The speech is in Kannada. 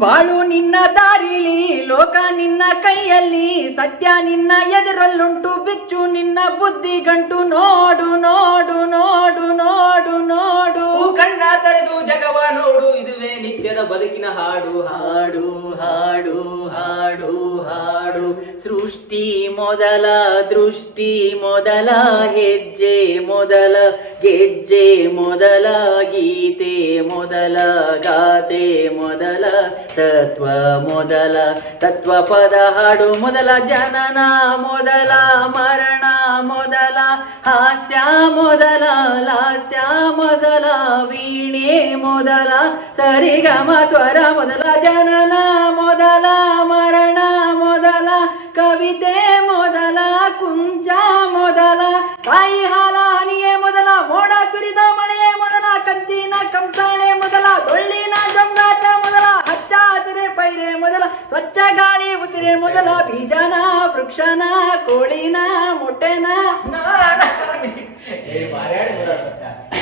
ಬಾಳು ನಿನ್ನ ದಾರಿಲಿ ಲೋಕ ನಿನ್ನ ಕೈಯಲ್ಲಿ ಸತ್ಯ ನಿನ್ನ ಎದುರಲ್ಲುಂಟು ಬಿಚ್ಚು ನಿನ್ನ ಬುದ್ಧಿ ಗಂಟು ನೋಡು ನೋಡು ನೋಡು ನೋಡು ನೋಡು ಕಣ್ಣ ತೆರೆದು ಜಗವ ನೋಡು ಇದುವೇ ನಿತ್ಯದ ಬದುಕಿನ ಹಾಡು ಹಾಡು ಹಾಡು ಹಾಡು ಹಾಡು ಸೃಷ್ಟಿ ಮೊದಲ ದೃಷ್ಟಿ ಮೊದಲ ಹೆಜ್ಜೆ ಮೊದಲ ಗೆಜ್ಜೆ ಮೊದಲ ಗೀತೆ ಮೊದಲ ಗಾತೆ ಮೊದಲ ತತ್ವ ಮೊದಲ ತತ್ವ ಪದ ಹಾಡು ಮೊದಲ ಜನನ ಮೊದಲ ಮರಣ ಮೊದಲ ಹಾಸ್ಯ ಮೊದಲ ಲಾಸ್ಯ ಮೊದಲ ವೀಣೆ ಮೊದಲ ಸರಿಗಮ ಸ್ವರ ಮೊದಲ ಜನನ ಮೊದಲ ಮರಣ ಮೊದಲ ಕವಿತೆ ಮೊದಲ ಕುಂಚ ಮೊದಲ ತಾಯಿ ಹಾಲಾನಿಯೇ ಮೊದಲ ಮೋಡ ಸುರಿದ ಮಳೆಯೇ ಮೊದಲ ಕಂಚಿನ ಕಂಸಾಳೆ ಮೊದಲ ಡೊಳ್ಳಿನ ಜಂಗಾಟ ಮೊದಲ ಹಚ್ಚ ಹಸಿರೆ ಪೈರೆ ಮೊದಲ ಸ್ವಚ್ಛ ಗಾಳಿ ಉಸಿರೆ ಮೊದಲ ಬೀಜನ ವೃಕ್ಷನ ಕೋಳಿನ ಮೊಟ್ಟೆನ ಏ